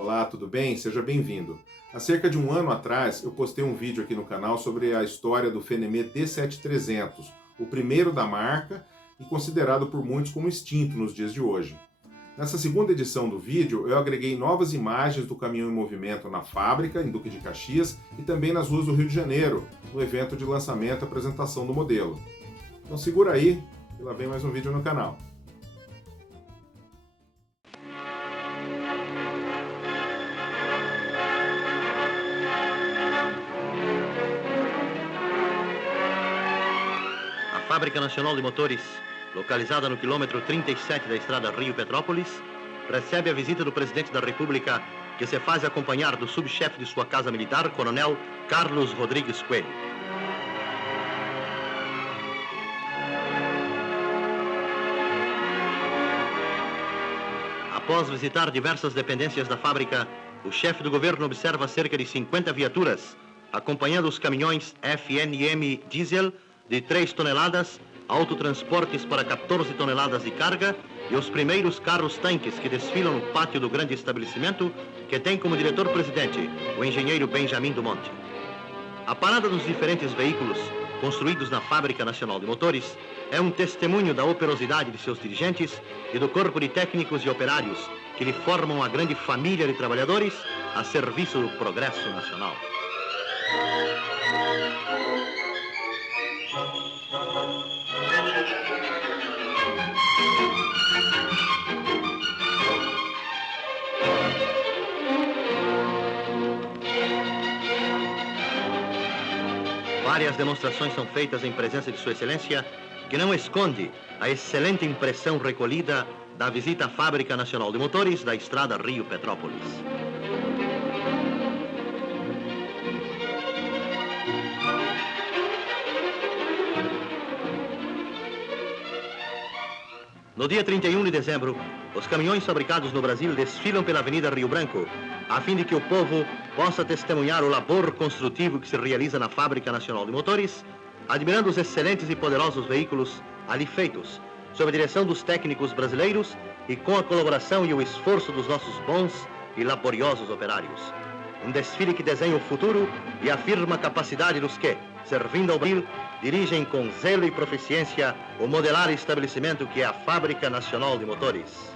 Olá, tudo bem? Seja bem-vindo. Há cerca de um ano atrás, eu postei um vídeo aqui no canal sobre a história do Fenemê D7300, o primeiro da marca e considerado por muitos como extinto nos dias de hoje. Nessa segunda edição do vídeo, eu agreguei novas imagens do caminhão em movimento na fábrica, em Duque de Caxias, e também nas ruas do Rio de Janeiro, no evento de lançamento e apresentação do modelo. Então segura aí, que lá vem mais um vídeo no canal. A Fábrica Nacional de Motores, localizada no quilômetro 37 da estrada Rio-Petrópolis, recebe a visita do presidente da República, que se faz acompanhar do subchefe de sua casa militar, coronel Carlos Rodrigues Coelho. Após visitar diversas dependências da fábrica, o chefe do governo observa cerca de 50 viaturas, acompanhando os caminhões FNM Diesel de 3 toneladas, autotransportes para 14 toneladas de carga e os primeiros carros-tanques que desfilam no pátio do grande estabelecimento, que tem como diretor-presidente o engenheiro Benjamin Dumont. A parada dos diferentes veículos construídos na Fábrica Nacional de Motores é um testemunho da operosidade de seus dirigentes e do corpo de técnicos e operários que lhe formam a grande família de trabalhadores a serviço do progresso nacional. Várias demonstrações são feitas em presença de Sua Excelência, que não esconde a excelente impressão recolhida da visita à Fábrica Nacional de Motores da estrada Rio-Petrópolis. No dia 31 de dezembro, os caminhões fabricados no Brasil desfilam pela Avenida Rio Branco, a fim de que o povo possa testemunhar o labor construtivo que se realiza na Fábrica Nacional de Motores, admirando os excelentes e poderosos veículos ali feitos, sob a direção dos técnicos brasileiros e com a colaboração e o esforço dos nossos bons e laboriosos operários. Um desfile que desenha o futuro e afirma a capacidade dos que, servindo ao Brasil, dirigem com zelo e proficiência o modelar estabelecimento que é a Fábrica Nacional de Motores.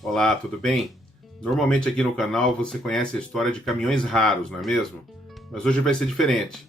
Olá, tudo bem? Normalmente aqui no canal você conhece a história de caminhões raros, não é mesmo? Mas hoje vai ser diferente.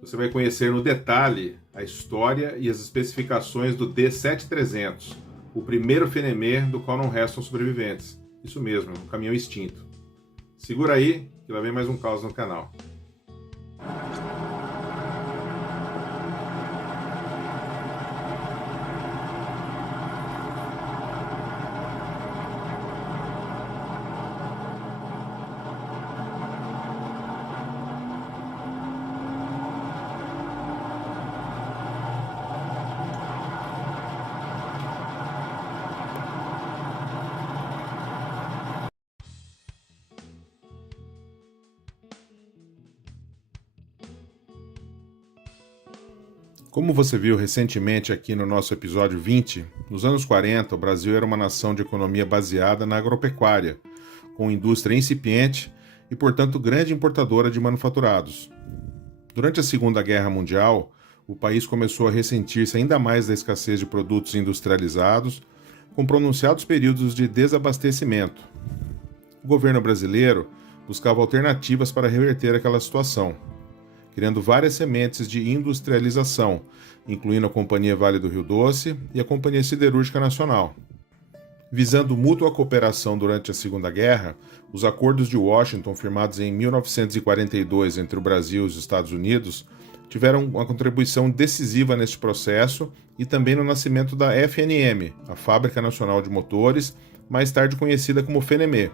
Você vai conhecer no detalhe a história e as especificações do D7300, o primeiro Fenemê do qual não restam sobreviventes. Isso mesmo, um caminhão extinto. Segura aí, que lá vem mais um caos no canal. Como você viu recentemente aqui no nosso episódio 20, nos anos 40 o Brasil era uma nação de economia baseada na agropecuária, com indústria incipiente e, portanto, grande importadora de manufaturados. Durante a Segunda Guerra Mundial, o país começou a ressentir-se ainda mais da escassez de produtos industrializados, com pronunciados períodos de desabastecimento. O governo brasileiro buscava alternativas para reverter aquela situação, criando várias sementes de industrialização, incluindo a Companhia Vale do Rio Doce e a Companhia Siderúrgica Nacional. Visando mútua cooperação durante a Segunda Guerra, os Acordos de Washington, firmados em 1942 entre o Brasil e os Estados Unidos, tiveram uma contribuição decisiva neste processo e também no nascimento da FNM, a Fábrica Nacional de Motores, mais tarde conhecida como FNME.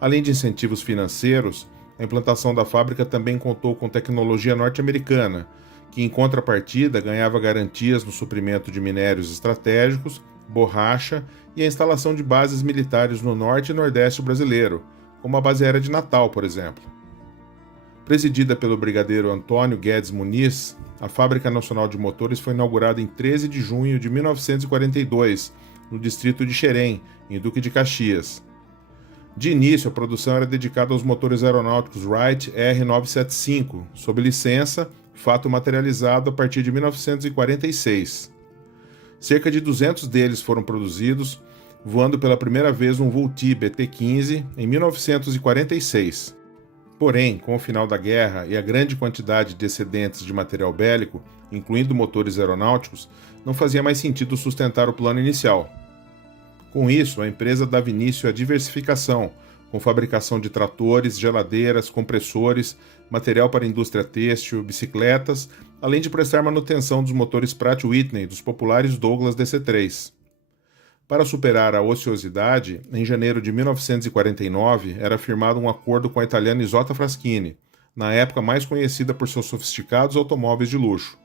Além de incentivos financeiros, a implantação da fábrica também contou com tecnologia norte-americana, que em contrapartida ganhava garantias no suprimento de minérios estratégicos, borracha e a instalação de bases militares no norte e nordeste brasileiro, como a base aérea de Natal, por exemplo. Presidida pelo brigadeiro Antônio Guedes Muniz, a Fábrica Nacional de Motores foi inaugurada em 13 de junho de 1942, no distrito de Xerém, em Duque de Caxias. De início, a produção era dedicada aos motores aeronáuticos Wright R975, sob licença, fato materializado a partir de 1946. Cerca de 200 deles foram produzidos, voando pela primeira vez um Vultee BT-15 em 1946. Porém, com o final da guerra e a grande quantidade de excedentes de material bélico, incluindo motores aeronáuticos, não fazia mais sentido sustentar o plano inicial. Com isso, a empresa dava início à diversificação, com fabricação de tratores, geladeiras, compressores, material para a indústria têxtil, bicicletas, além de prestar manutenção dos motores Pratt Whitney dos populares Douglas DC-3. Para superar a ociosidade, em janeiro de 1949 era firmado um acordo com a italiana Isotta Fraschini, na época mais conhecida por seus sofisticados automóveis de luxo.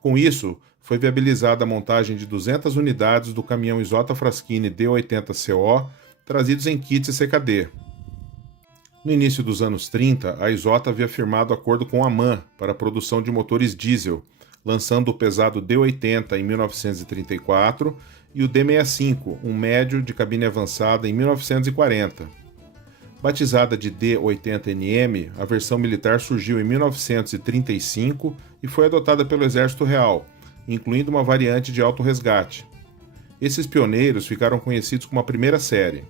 Com isso, foi viabilizada a montagem de 200 unidades do caminhão Isotta Fraschini D80CO, trazidos em kits CKD. No início dos anos 30, a Isotta havia firmado acordo com a MAN para a produção de motores diesel, lançando o pesado D80 em 1934 e o D65, um médio de cabine avançada, em 1940. Batizada de D80NM, a versão militar surgiu em 1935 e foi adotada pelo Exército Real, incluindo uma variante de alto resgate. Esses pioneiros ficaram conhecidos como a primeira série.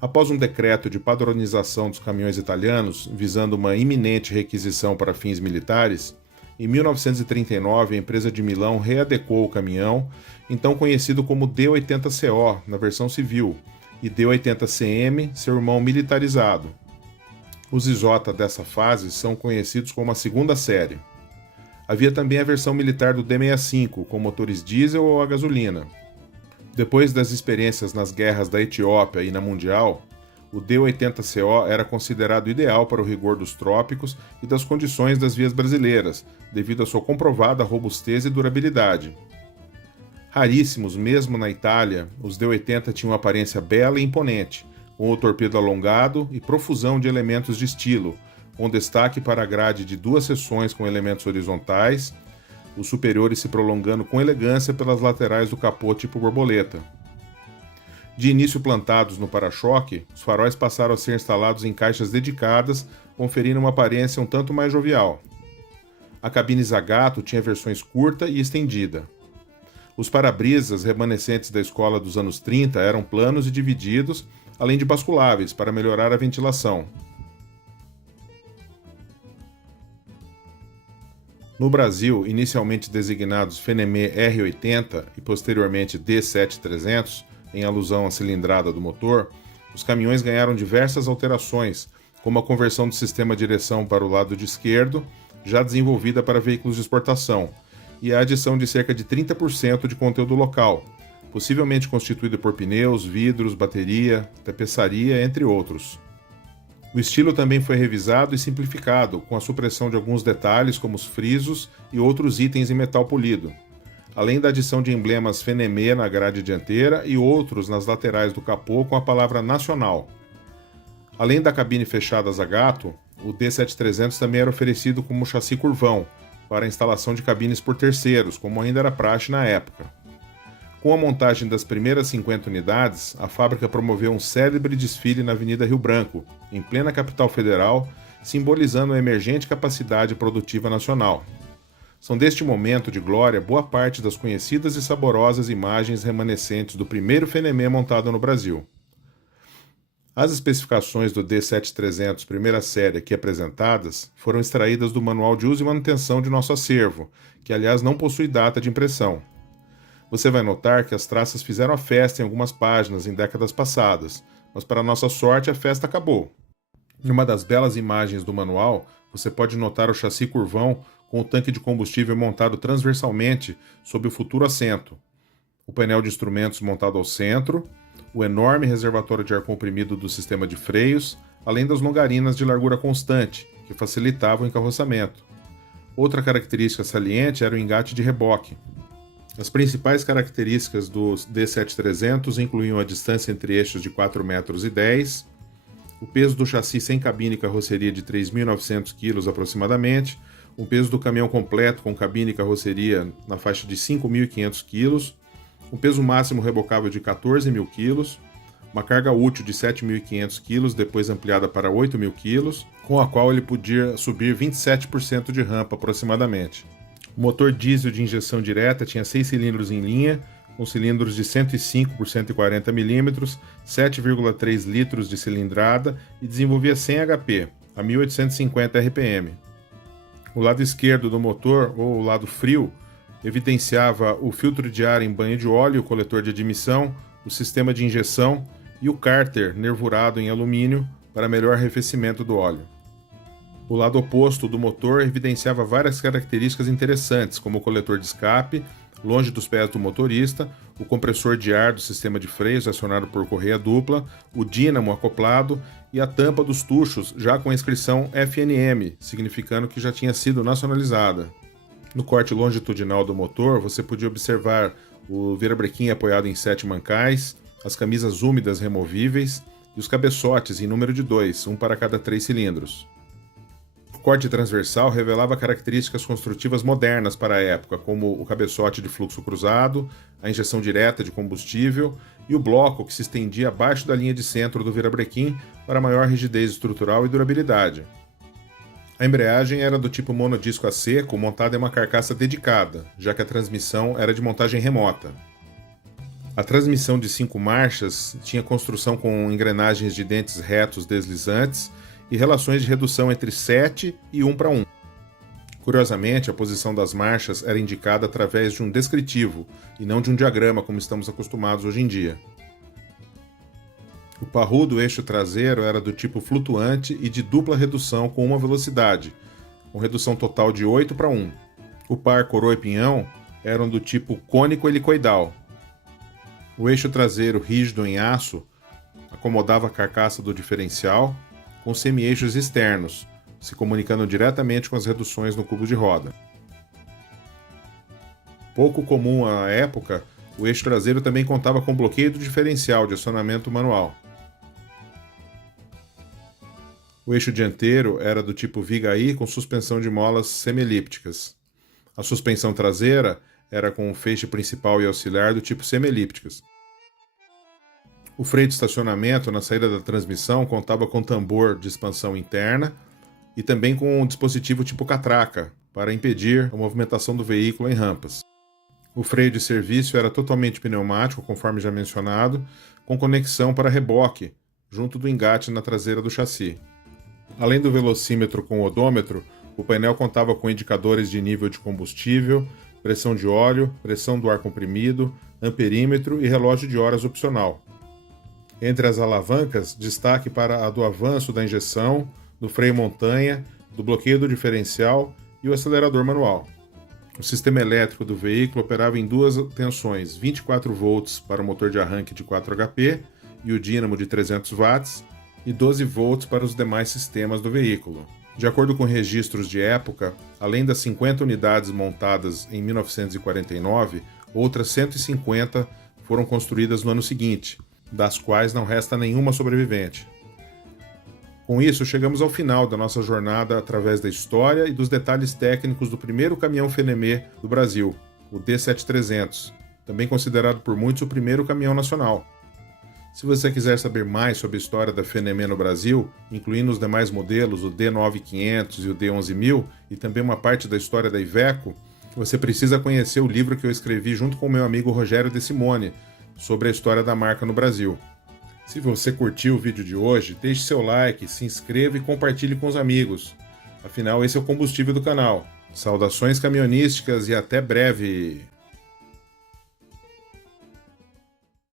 Após um decreto de padronização dos caminhões italianos, visando uma iminente requisição para fins militares, em 1939 a empresa de Milão readequou o caminhão, então conhecido como D80CO na versão civil, e D80CM, seu irmão militarizado. Os Isotta dessa fase são conhecidos como a segunda série. Havia também a versão militar do D65, com motores diesel ou a gasolina. Depois das experiências nas guerras da Etiópia e na Mundial, o D80CO era considerado ideal para o rigor dos trópicos e das condições das vias brasileiras, devido à sua comprovada robustez e durabilidade. Raríssimos mesmo na Itália, os D80 tinham aparência bela e imponente, com o torpedo alongado e profusão de elementos de estilo, com destaque para a grade de 2 seções com elementos horizontais, os superiores se prolongando com elegância pelas laterais do capô tipo borboleta. De início plantados no para-choque, os faróis passaram a ser instalados em caixas dedicadas, conferindo uma aparência um tanto mais jovial. A cabine Zagato tinha versões curta e estendida. Os para-brisas remanescentes da escola dos anos 30 eram planos e divididos, além de basculáveis para melhorar a ventilação. No Brasil, inicialmente designados FNME R80 e posteriormente D7300, em alusão à cilindrada do motor, os caminhões ganharam diversas alterações, como a conversão do sistema de direção para o lado de esquerdo, já desenvolvida para veículos de exportação, e a adição de cerca de 30% de conteúdo local, possivelmente constituído por pneus, vidros, bateria, tapeçaria, entre outros. O estilo também foi revisado e simplificado, com a supressão de alguns detalhes como os frisos e outros itens em metal polido, além da adição de emblemas FNME na grade dianteira e outros nas laterais do capô com a palavra Nacional. Além da cabine fechada Zagato, o D7300 também era oferecido como chassi curvão, para a instalação de cabines por terceiros, como ainda era praxe na época. Com a montagem das primeiras 50 unidades, a fábrica promoveu um célebre desfile na Avenida Rio Branco, em plena capital federal, simbolizando a emergente capacidade produtiva nacional. São deste momento de glória boa parte das conhecidas e saborosas imagens remanescentes do primeiro FNME montado no Brasil. As especificações do D7300 primeira série aqui apresentadas foram extraídas do Manual de Uso e Manutenção de nosso acervo, que aliás não possui data de impressão. Você vai notar que as traças fizeram a festa em algumas páginas em décadas passadas, mas para nossa sorte a festa acabou. Em uma das belas imagens do manual, você pode notar o chassi curvão com o tanque de combustível montado transversalmente sob o futuro assento, o painel de instrumentos montado ao centro, o enorme reservatório de ar comprimido do sistema de freios, além das longarinas de largura constante, que facilitavam o encarroçamento. Outra característica saliente era o engate de reboque. As principais características do D7300 incluíam a distância entre eixos de 4,10 metros, o peso do chassi sem cabine e carroceria de 3.900 kg aproximadamente, o peso do caminhão completo com cabine e carroceria na faixa de 5.500 kg, um peso máximo rebocável de 14.000 kg, uma carga útil de 7.500 kg, depois ampliada para 8.000 kg, com a qual ele podia subir 27% de rampa aproximadamente. O motor diesel de injeção direta tinha 6 cilindros em linha, com cilindros de 105 por 140 mm, 7,3 litros de cilindrada e desenvolvia 100 HP, a 1850 RPM. O lado esquerdo do motor, ou o lado frio, evidenciava o filtro de ar em banho de óleo, o coletor de admissão, o sistema de injeção e o cárter nervurado em alumínio para melhor arrefecimento do óleo. O lado oposto do motor evidenciava várias características interessantes, como o coletor de escape, longe dos pés do motorista, o compressor de ar do sistema de freios acionado por correia dupla, o dínamo acoplado e a tampa dos tuchos já com a inscrição FNM, significando que já tinha sido nacionalizada. No corte longitudinal do motor, você podia observar o virabrequim apoiado em 7 mancais, as camisas úmidas removíveis e os cabeçotes em número de 2, um para cada 3 cilindros. O corte transversal revelava características construtivas modernas para a época, como o cabeçote de fluxo cruzado, a injeção direta de combustível e o bloco que se estendia abaixo da linha de centro do virabrequim para maior rigidez estrutural e durabilidade. A embreagem era do tipo monodisco a seco, montada em uma carcaça dedicada, já que a transmissão era de montagem remota. A transmissão de 5 marchas tinha construção com engrenagens de dentes retos deslizantes e relações de redução entre 7 e 1:1. Curiosamente, a posição das marchas era indicada através de um descritivo e não de um diagrama como estamos acostumados hoje em dia. O parrudo eixo traseiro era do tipo flutuante e de dupla redução com uma velocidade, com redução total de 8:1. O par coroa e pinhão eram do tipo cônico-helicoidal. O eixo traseiro rígido em aço acomodava a carcaça do diferencial, com semi-eixos externos, se comunicando diretamente com as reduções no cubo de roda. Pouco comum à época, o eixo traseiro também contava com bloqueio do diferencial de acionamento manual. O eixo dianteiro era do tipo Viga-I com suspensão de molas semielípticas. A suspensão traseira era com o feixe principal e auxiliar do tipo semielípticas. O freio de estacionamento na saída da transmissão contava com tambor de expansão interna e também com um dispositivo tipo catraca, para impedir a movimentação do veículo em rampas. O freio de serviço era totalmente pneumático, conforme já mencionado, com conexão para reboque, junto do engate na traseira do chassi. Além do velocímetro com odômetro, o painel contava com indicadores de nível de combustível, pressão de óleo, pressão do ar comprimido, amperímetro e relógio de horas opcional. Entre as alavancas, destaque para a do avanço da injeção, do freio montanha, do bloqueio do diferencial e o acelerador manual. O sistema elétrico do veículo operava em 2 tensões, 24 volts para o motor de arranque de 4 HP e o dínamo de 300 watts, e 12 volts para os demais sistemas do veículo. De acordo com registros de época, além das 50 unidades montadas em 1949, outras 150 foram construídas no ano seguinte, das quais não resta nenhuma sobrevivente. Com isso, chegamos ao final da nossa jornada através da história e dos detalhes técnicos do primeiro caminhão Fenemê do Brasil, o D7300, também considerado por muitos o primeiro caminhão nacional. Se você quiser saber mais sobre a história da Fenemê no Brasil, incluindo os demais modelos, o D9500 e o D11000, e também uma parte da história da Iveco, você precisa conhecer o livro que eu escrevi junto com o meu amigo Rogério De Simone, sobre a história da marca no Brasil. Se você curtiu o vídeo de hoje, deixe seu like, se inscreva e compartilhe com os amigos. Afinal, esse é o combustível do canal. Saudações caminhonísticas e até breve!